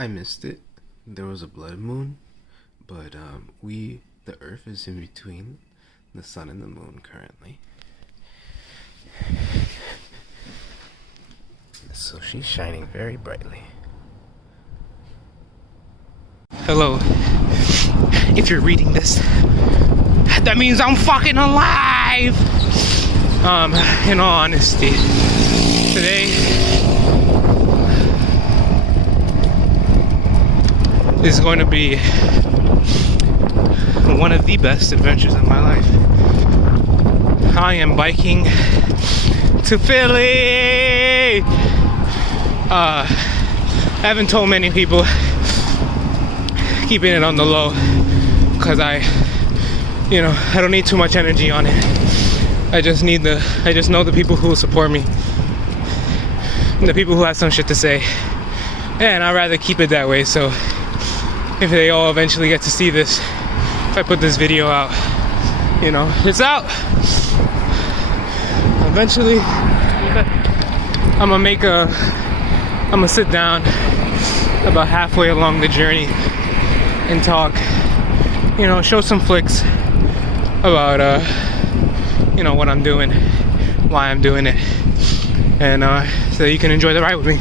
I missed it. There was a blood moon, but the Earth is in between the sun and the moon currently. So she's shining very brightly. Hello. If you're reading this, that means I'm fucking alive! In all honesty, today is going to be one of the best adventures of my life. I am biking to Philly! I haven't told many people, keeping it on the low, because I don't need too much energy on it. I just know the people who will support me, and the people who have some shit to say, and I'd rather keep it that way. So if they all eventually get to see this, if I put this video out, it's out. Eventually, I'm gonna sit down about halfway along the journey and talk, show some flicks about, what I'm doing, why I'm doing it, and so you can enjoy the ride with me.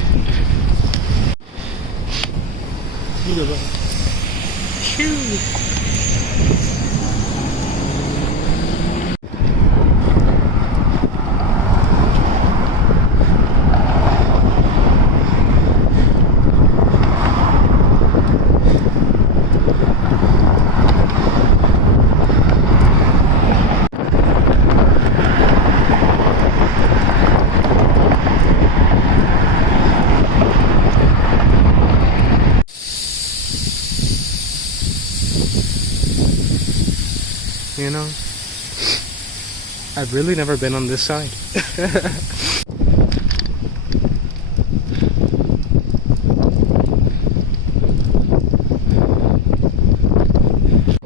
I've really never been on this side.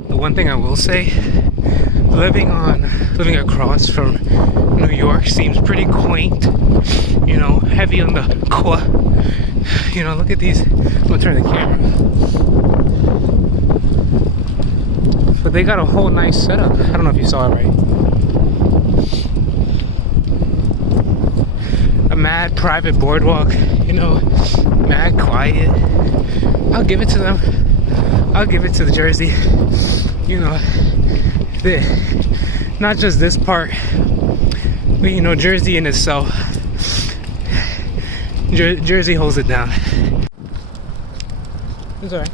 The one thing I will say, living across from New York seems pretty quaint, heavy on the qua. Look at these. I'm gonna turn the camera. But they got a whole nice setup. I don't know if you saw it right. A mad private boardwalk, mad quiet. I'll give it to them. I'll give it to the Jersey. Not just this part, but Jersey in itself. Jersey holds it down. It's alright.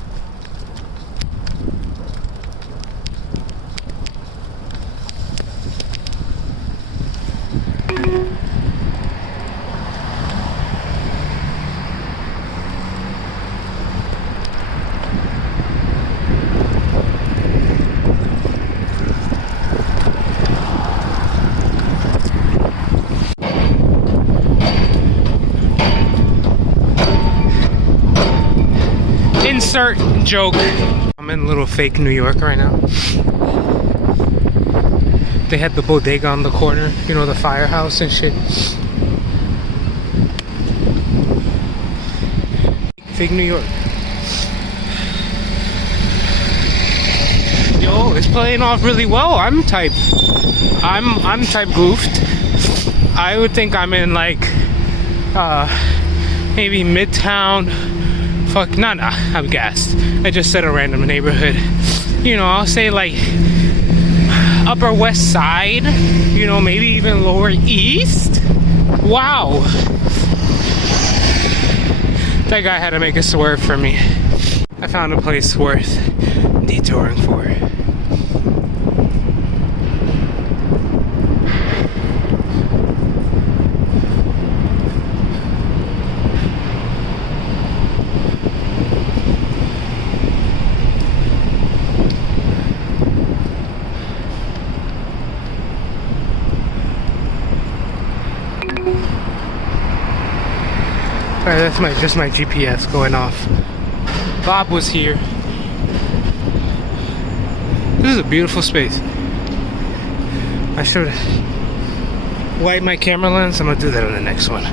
Insert joke. I'm in a little fake New York right now. They had the bodega on the corner, the firehouse and shit. Fake New York. Yo, it's playing off really well. I'm type goofed. I would think I'm in like maybe Midtown. Fuck, nah, I'm gassed. I just said a random neighborhood. I'll say like Upper West Side, maybe even Lower East. Wow. That guy had to make a swerve for me. I found a place worth detouring for. Alright, that's just my GPS going off. Bob was here. This is a beautiful space. I should wipe my camera lens. I'm gonna do that on the next one.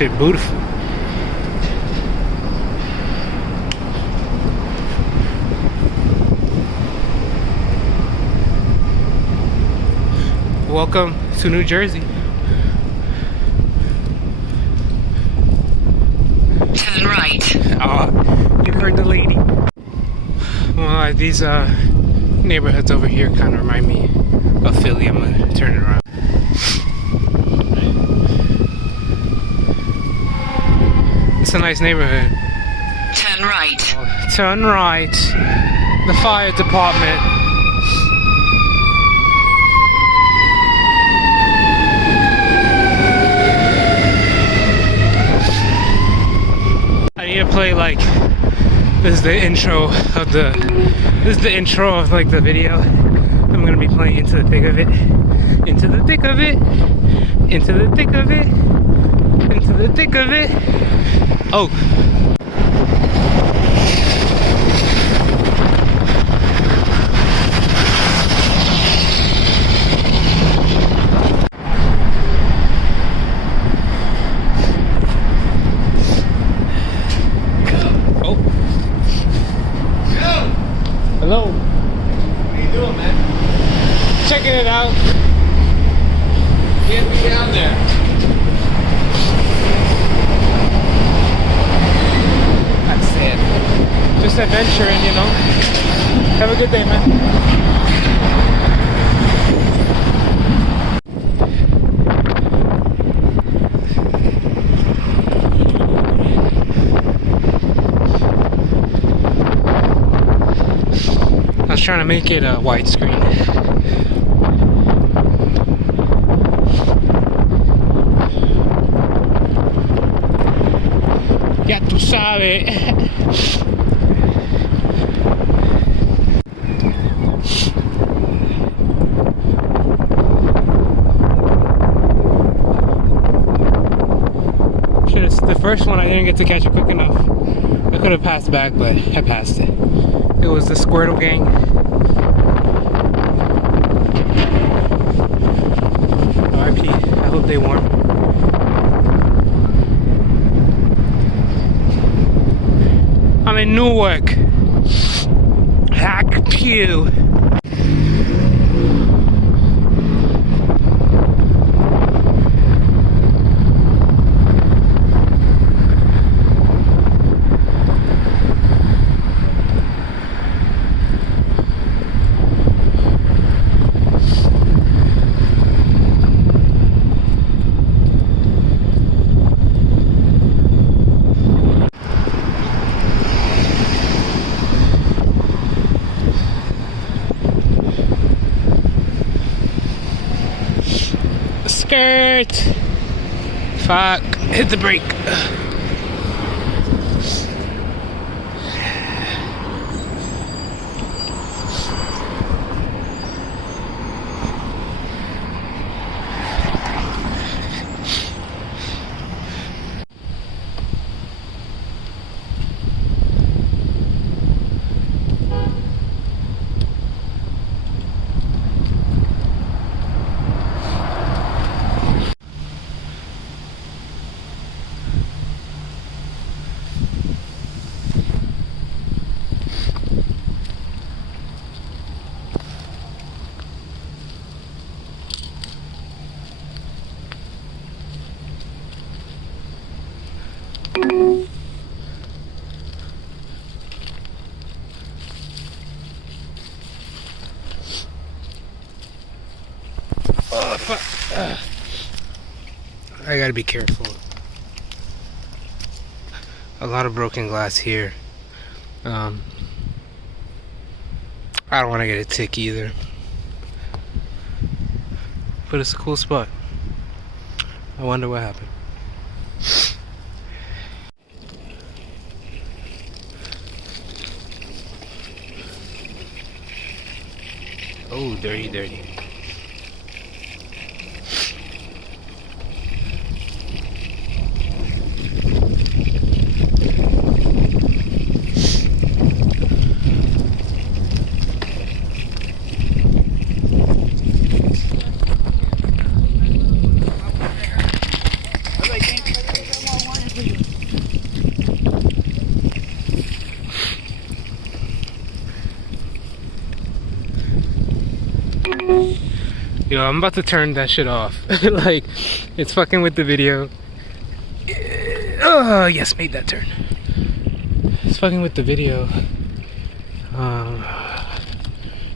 shit beautiful. Welcome to New Jersey. Turn right. You heard the lady. Well, these neighborhoods over here kind of remind me of Philly. I'm gonna turn it around. It's a nice neighborhood. Turn right. Turn right. The fire department. I need to play like this is the intro of the like the video. I'm gonna be playing into the thick of it. Into the thick of it. Into the thick of it. Into the thick of it. Oh. Hello. What are you doing, man? Checking it out. Get me down there. That's it. Just adventuring, you know. Have a good day, man. I was trying to make it a widescreen. Ya tú sabes. The first one I didn't get to catch it quick enough. I could have passed back, but I passed it. It was the Squirtle gang. RIP. I hope they warm. I'm in Newark. Hack Pew. Skirt. Fuck. Hit the brake. Oh, fuck. I gotta be careful. A lot of broken glass here. I don't want to get a tick either. But it's a cool spot. I wonder what happened. Oh, dirty, dirty. Yo, I'm about to turn that shit off. Like, it's fucking with the video. Oh, yes, made that turn. It's fucking with the video.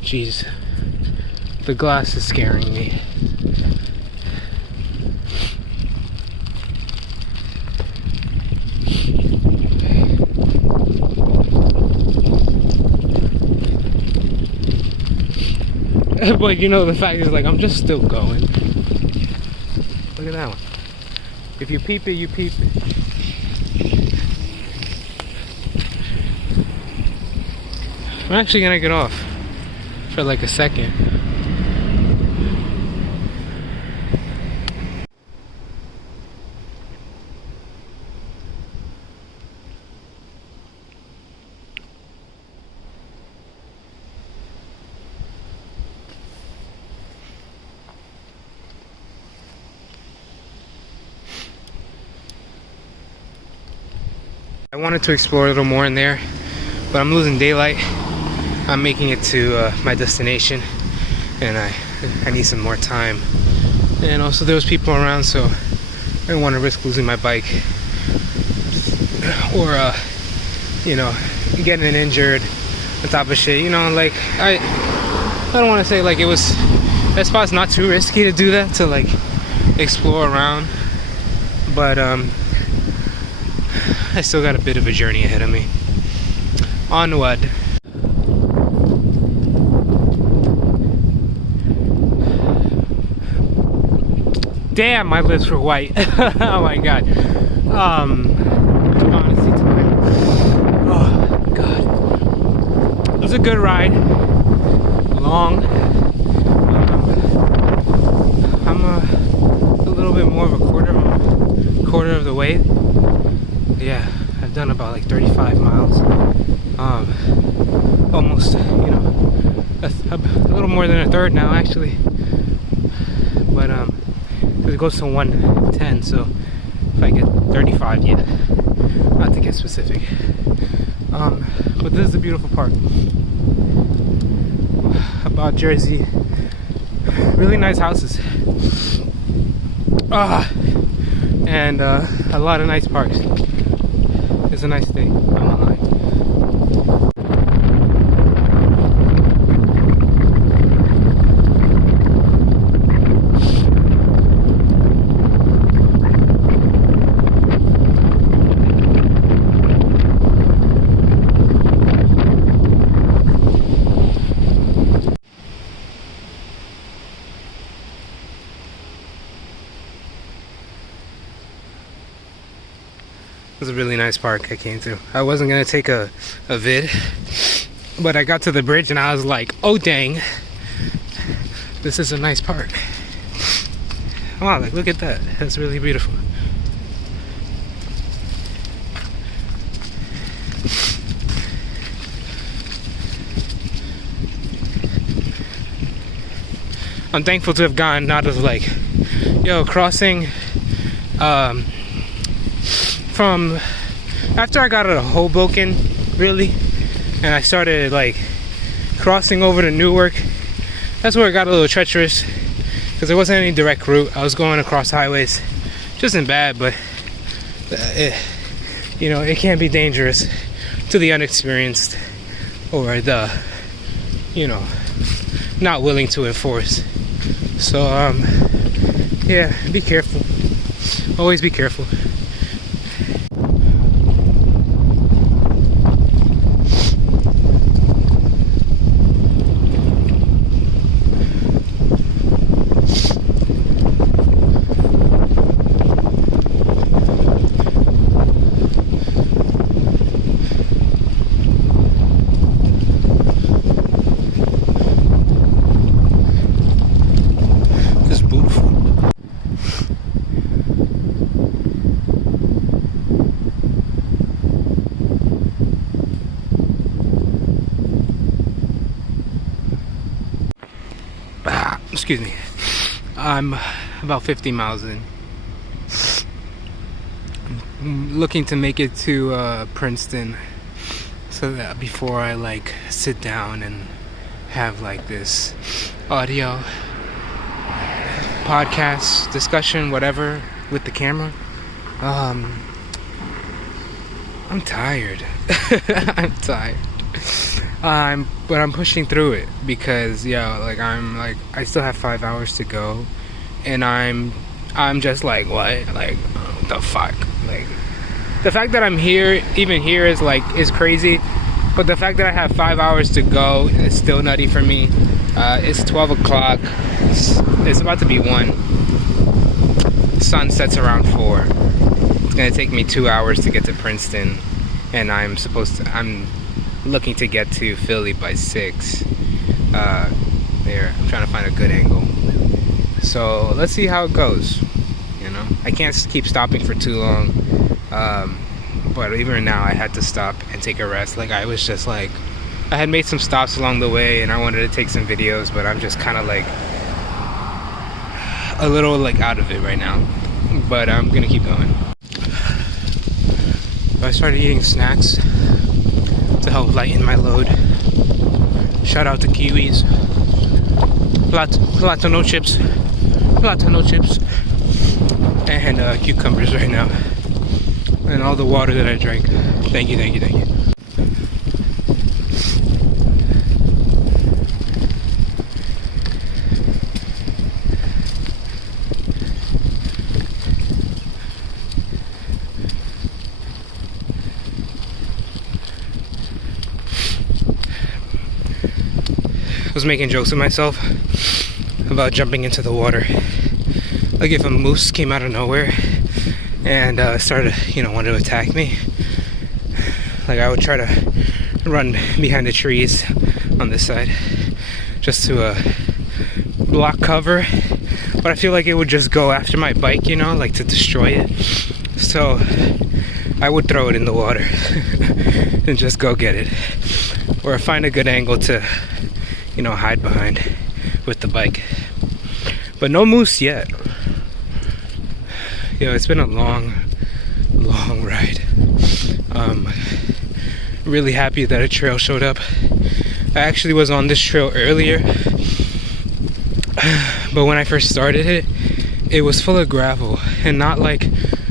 Jeez. The glass is scaring me. But you know, the fact is, like, I'm just still going. Look at that one. If you peep it, you peep it. I'm actually gonna get off for like a second. I wanted to explore a little more in there, but I'm losing daylight. I'm making it to my destination, and I need some more time. And also there was people around, so I didn't want to risk losing my bike or you know, getting injured on top of shit. You know, like I don't want to say like it was, that spot's not too risky to do that, to like explore around, but I still got a bit of a journey ahead of me. Onward. Damn, my lips were white. Oh my god. Honestly, oh god. It was a good ride. Long. I'm a little bit more of a quarter of the way. Yeah, I've done about like 35 miles. Almost, you know, a little more than a third now, actually. But it goes to 110, so if I get 35, yeah, not to get specific. But this is a beautiful park. About Jersey, really nice houses. And a lot of nice parks. It's a nice day. I'm not lying. It was a really nice park I came to. I wasn't gonna take a vid, but I got to the bridge and I was like, oh dang, this is a nice park. Wow, like look at that. That's really beautiful. I'm thankful to have gotten out of like, yo, crossing from after I got out of Hoboken, really, and I started like crossing over to Newark. That's where it got a little treacherous because there wasn't any direct route. I was going across highways, just in bad, but you know, it can be dangerous to the unexperienced or the, you know, not willing to enforce. So yeah, be careful. Always be careful. Excuse me. I'm about 50 miles in. I'm looking to make it to Princeton, so that before I like sit down and have like this audio podcast, discussion, whatever, with the camera. I'm tired. I'm tired. But I'm pushing through it because I still have 5 hours to go, and I'm just like, what? Like, what the fuck? Like, the fact that I'm here, even here, is crazy. But the fact that I have 5 hours to go is still nutty for me. It's 12 o'clock. It's about to be 1. Sun sets around 4. It's gonna take me 2 hours to get to Princeton, and I'm looking to get to Philly by 6. There, I'm trying to find a good angle. So let's see how it goes. You know, I can't keep stopping for too long. But even now, I had to stop and take a rest. Like, I was just like, I had made some stops along the way, and I wanted to take some videos, but I'm just kind of like a little like out of it right now. But I'm gonna keep going. I started eating snacks to help lighten my load. Shout out to kiwis, platano chips, and cucumbers right now, and all the water that I drank. Thank you. I was making jokes with myself about jumping into the water. Like, if a moose came out of nowhere and started, wanted to attack me, like, I would try to run behind the trees on this side just to block cover. But I feel like it would just go after my bike, like to destroy it. So I would throw it in the water and just go get it, or find a good angle to hide behind with the bike. But no moose yet. It's been a long ride. Really happy that a trail showed up. I actually was on this trail earlier, but when I first started it was full of gravel, and not like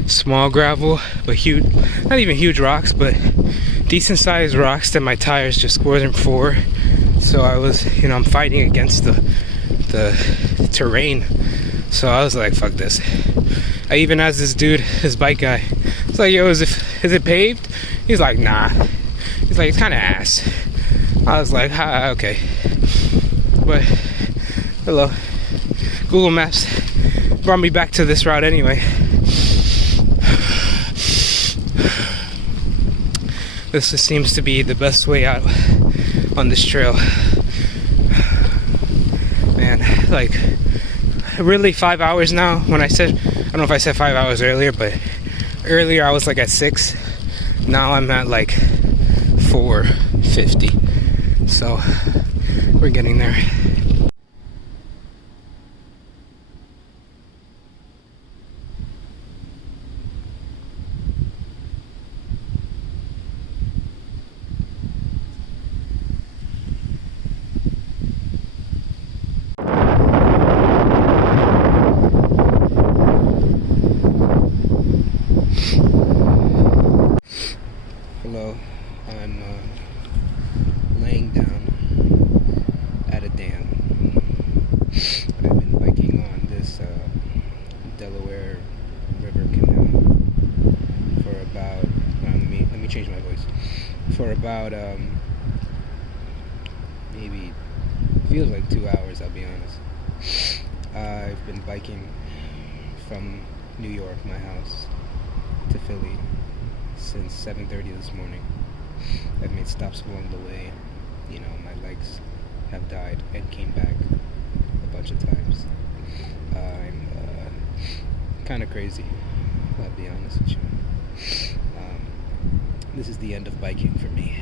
small gravel, but huge, not even huge rocks, but decent sized rocks that my tires just weren't for. So I was, I'm fighting against the terrain. So I was like, fuck this. I even asked this dude, this bike guy, it's like, yo, is it paved? He's like, nah. He's like, it's kind of ass. I was like, okay. But, hello. Google Maps brought me back to this route anyway. This just seems to be the best way out on this trail. Man, like, really 5 hours now. When I don't know if I said 5 hours earlier, but earlier I was like at 6. Now I'm at like 4:50. So we're getting there. Hello, I'm laying down at a dam. I've been biking on this Delaware River Canal for about, let me change my voice, for about maybe, feels like 2 hours, I'll be honest. I've been biking from New York, my house, to Philly since 7:30 this morning. I've made stops along the way. My legs have died and came back a bunch of times. I'm kind of crazy, I'll be honest with you. This is the end of biking for me.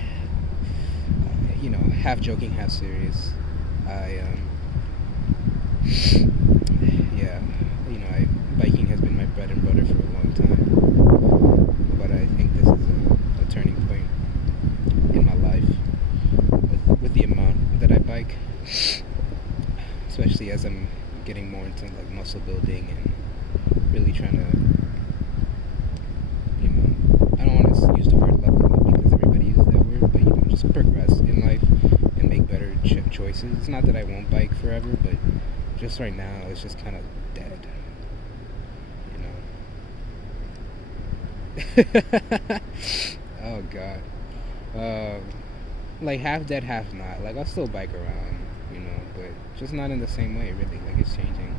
Half joking, half serious. Biking has been my bread and butter for a long time. But I think this is a turning point in my life with the amount that I bike, especially as I'm getting more into like muscle building and really trying to, I don't want to use the word level up because everybody uses that word, but just progress in life and make better choices. It's not that I won't bike forever, but just right now it's just kind of dead. Oh god. Like half dead, half not. Like I'll still bike around, but just not in the same way really. Like it's changing.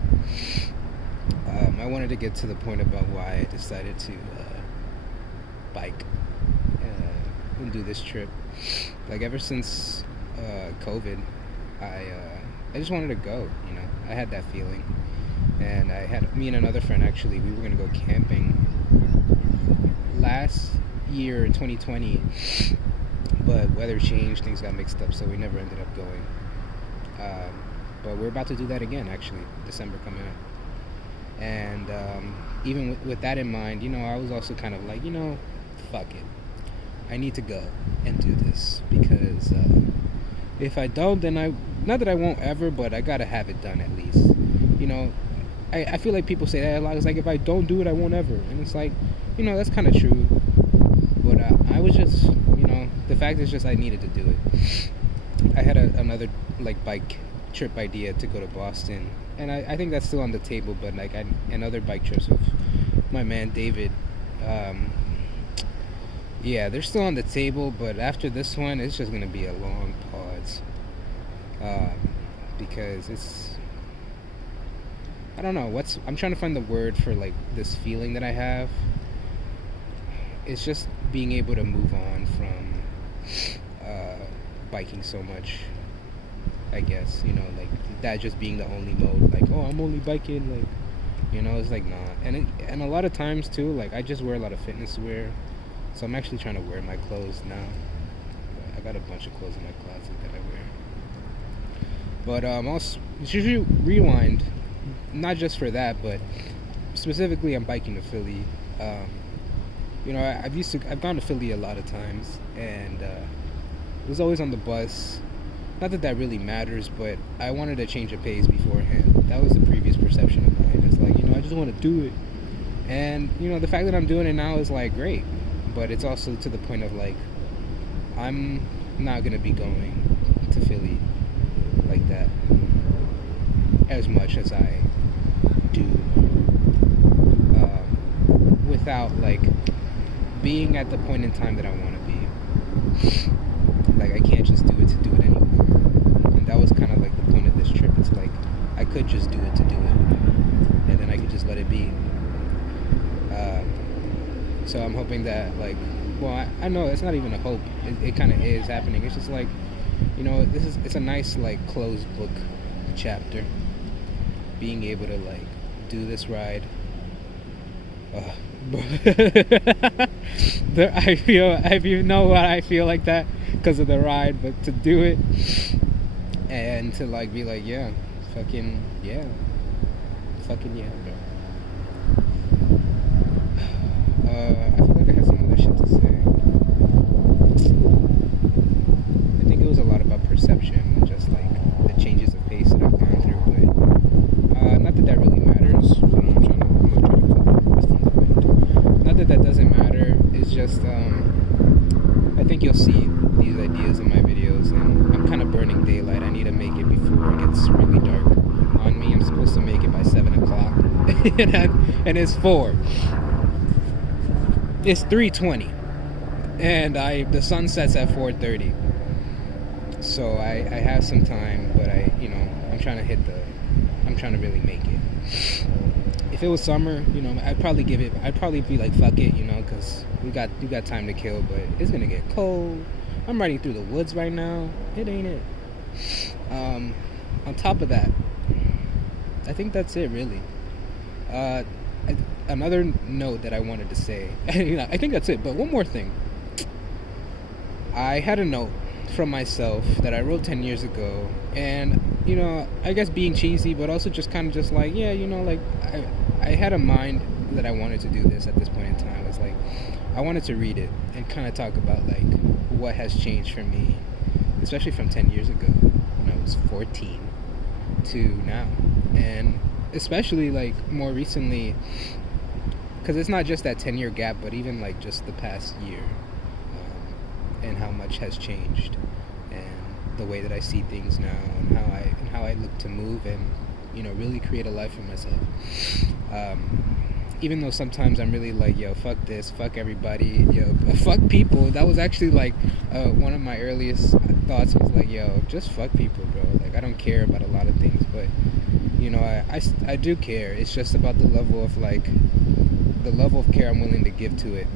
I wanted to get to the point about why I decided to bike and do this trip. Like ever since COVID, I just wanted to go, I had that feeling. And I had me and another friend actually, we were gonna go camping last year in 2020, but weather changed, things got mixed up, so we never ended up going. But we're about to do that again, actually, December coming up. And even with that in mind, I was also kind of like, fuck it, I need to go and do this, because if I don't, then not that I won't ever, but I gotta have it done at least. I feel like people say that a lot. It's like, if I don't do it, I won't ever. And it's like, that's kind of true. But I was just, the fact is just I needed to do it. I had another, like, bike trip idea to go to Boston. And I think that's still on the table, but, like, and other bike trips with my man David. Yeah, they're still on the table, but after this one, it's just going to be a long pause. Because it's... I don't know, I'm trying to find the word for like this feeling that I have. It's just being able to move on from biking so much, I guess, like that just being the only mode, like, oh, I'm only biking, like, it's like, nah. And a lot of times too, like, I just wear a lot of fitness wear, so I'm actually trying to wear my clothes now. I got a bunch of clothes in my closet that I wear. But also, should you rewind, not just for that, but specifically I'm biking to Philly. I've gone to Philly a lot of times, and it was always on the bus. Not that that really matters, but I wanted to change the pace beforehand. That was the previous perception of mine. It's like, I just want to do it. And, the fact that I'm doing it now is like great, but it's also to the point of like, I'm not going to be going to Philly like that as much as I do, without like being at the point in time that I want to be. Like, I can't just do it to do it anymore. And that was kind of like the point of this trip. It's like I could just do it to do it, and then I could just let it be. So I'm hoping that, like, well, I know it's not even a hope. It kind of is happening. It's just like, it's a nice like closed book chapter. Being able to like do this ride. I feel what I feel like that because of the ride, but to do it and to like be like, yeah, fucking yeah, bro. I feel like I had some other shit to say. I think it was a lot about perception, just like the changes of pace that I've gone through, but not that really matters. I'm not trying to not that doesn't matter. It's just I think you'll see these ideas in my videos, and I'm kind of burning daylight. I need to make it before it gets really dark on me. I'm supposed to make it by 7 o'clock and it's 4. It's 3:20 and the sun sets at 4:30, so I have some time, but I'm trying to really make it. If it was summer, I'd probably be like, fuck it, because we got time to kill, but it's gonna get cold. I'm riding through the woods right now. It ain't it. On top of that, I think that's it, really. Another note that I wanted to say, I think that's it, but one more thing. I had a note from myself that I wrote 10 years ago, and I guess being cheesy, but also just kind of just like, yeah, like I had a mind that I wanted to do this at this point in time. It's like I wanted to read it and kind of talk about like what has changed for me, especially from 10 years ago when I was 14. to now, and especially like more recently, because it's not just that 10-year gap, but even like just the past year, and how much has changed, and the way that I see things now, and how I look to move and, you know, really create a life for myself. Even though sometimes I'm really like, yo, fuck this, fuck everybody, yo, fuck people. That was actually like one of my earliest thoughts was like, yo, just fuck people, bro. Like, I don't care about a lot of things, but, you know, I do care. It's just about the level of care I'm willing to give to it.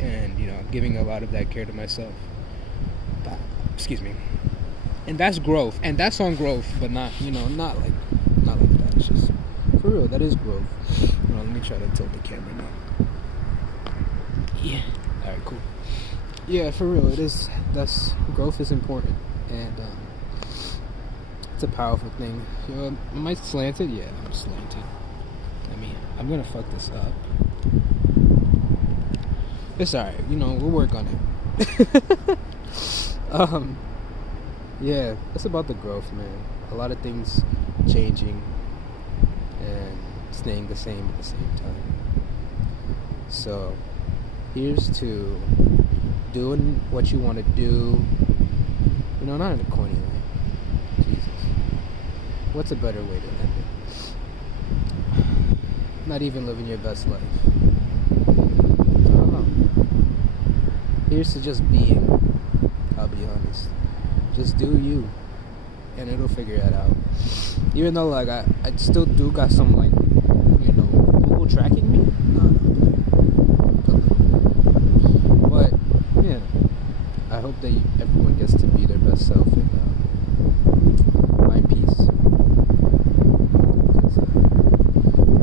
And, you know, I'm giving a lot of that care to myself. Excuse me. And that's growth. And that's on growth, but not like that. It's just, for real, that is growth. Let me try to tilt the camera now. Yeah. Alright, cool. Yeah, for real, growth is important. And it's a powerful thing. You know, am I slanted? Yeah, I'm slanted. I mean, I'm gonna fuck this up. It's alright, you know, we'll work on it. Yeah, it's about the growth, man. A lot of things changing and staying the same at the same time. So, here's to doing what you want to do. You know, not in a corny way. Jesus. What's a better way to end it? Not even living your best life. I don't know. Here's to just being. I'll be honest. Just do you. And it'll figure it out. Even though, like, I still do got some, like, you know, Google tracking me. But, yeah. I hope that everyone gets to be their best self and find peace.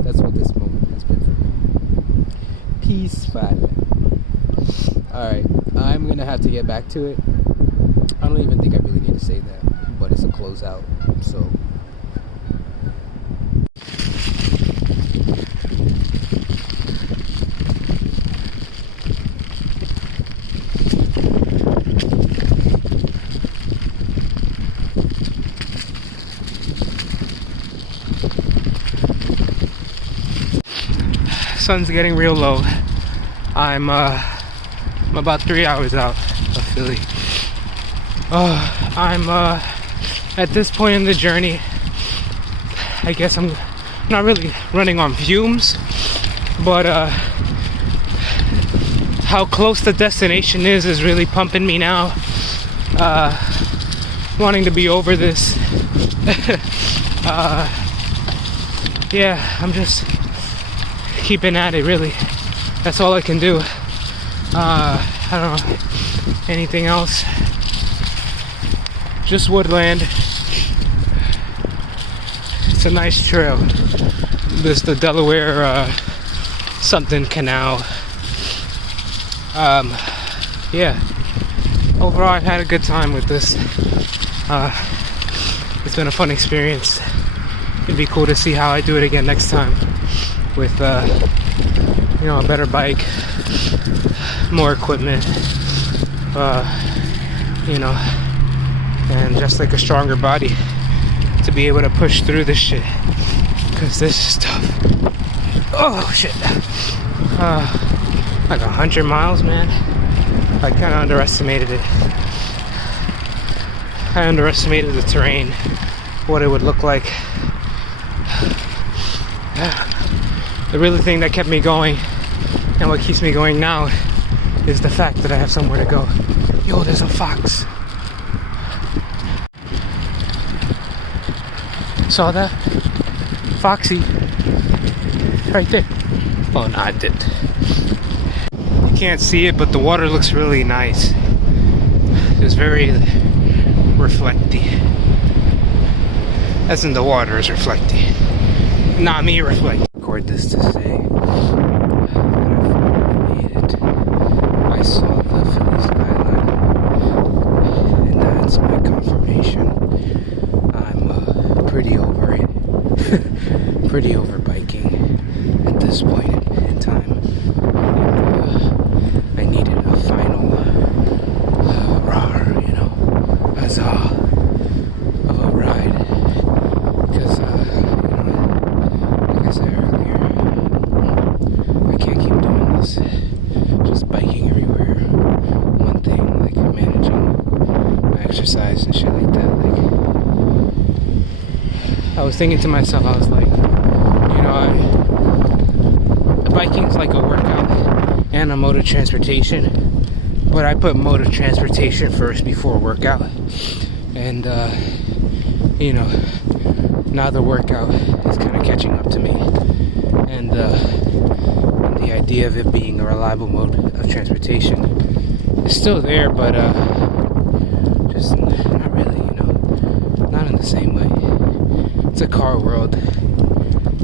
That's what this moment has been for me. Peaceful. Alright, I'm gonna have to get back to it. I don't even think I really need to say that, but it's a closeout, so. Sun's getting real low. I'm about 3 hours out of Philly. I'm at this point in the journey, I guess I'm not really running on fumes, but how close the destination is really pumping me now. Wanting to be over this. Yeah, I'm just keeping at it, really. That's all I can do. I don't know anything else. Just woodland. It's a nice trail. This the Delaware something canal. Yeah. Overall, I've had a good time with this. It's been a fun experience. It'd be cool to see how I do it again next time with you know, a better bike, more equipment, you know, and just like a stronger body to be able to push through this shit, because this is tough. Oh shit. Like 100 miles, man. I kind of underestimated it. I underestimated the terrain, what it would look like. The really thing that kept me going and what keeps me going now is the fact that I have somewhere to go. Yo, there's a fox. Saw that? Foxy. Right there. Oh, no, I didn't. You can't see it, but the water looks really nice. It's very reflecty. As in the water is reflecty. Not me reflecting. Record this to say that I finally made it. I saw the Philly skyline, and that's my confirmation. I'm pretty over it. Pretty over biking at this point in time. I needed a final huzzah of a ride. exercise and shit like that. Like, I was thinking to myself, I was like, you know, biking's like a workout and a mode of transportation, but I put mode of transportation first before workout. And you know, now the workout is kind of catching up to me, and the idea of it being a reliable mode of transportation is still there, but just not really, you know, not in the same way. It's a car world,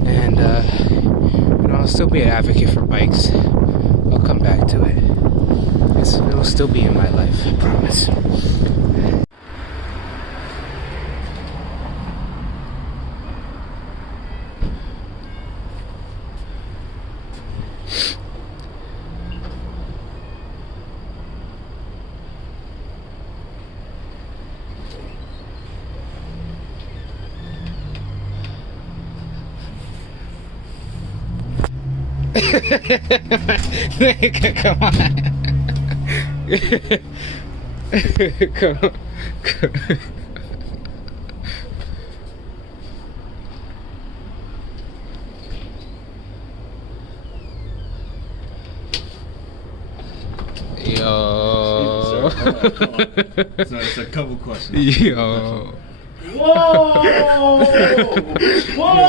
and you know, I'll still be an advocate for bikes. I'll come back to it. It'll still be in my life, I promise. Come on. Come on. Yo. So it's a couple questions. Yo. Whoa! Whoa!